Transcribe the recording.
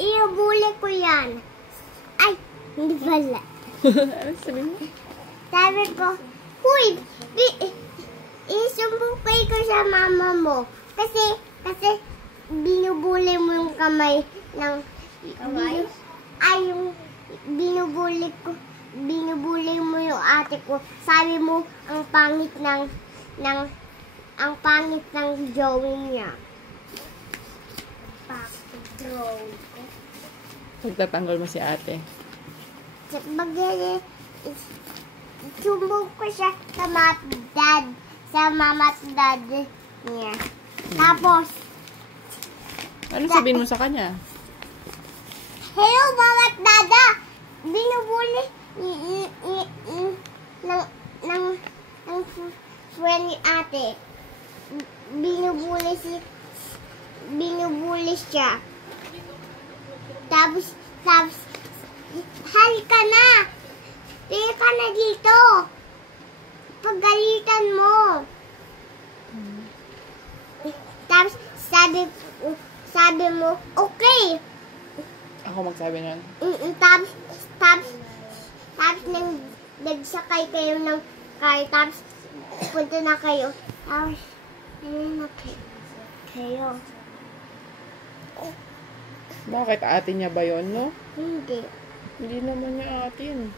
Iubuli ko yan. Ay, hindi pala. Ano sabi mo? Sabi ko, huy, isumbukay ko sa mama mo. Kasi, binubuli mo yung kamay ng... Kamay? Yung binubuli mo yung ate ko. Sabi mo, ang pangit ng drawing niya. Drawing ko. Pagtatanggol mo si ate. Sumbong ko siya sa mama at dad niya. Tapos, Ano sabihin mo sa kanya? hello, mama at dada! Binubuli ng friend ni ate. Binubuli siya. Tapos, halika na! Pili ka na dito! Pagalitan mo! Tapos, sabi mo, okay! Ako magsabi nun. Tapos, nagsakay kayo ng car, tapos, punta na kayo. Tapos, na kayo. Bakit ate niya ba yun, no? Hindi. Hindi naman niya atin.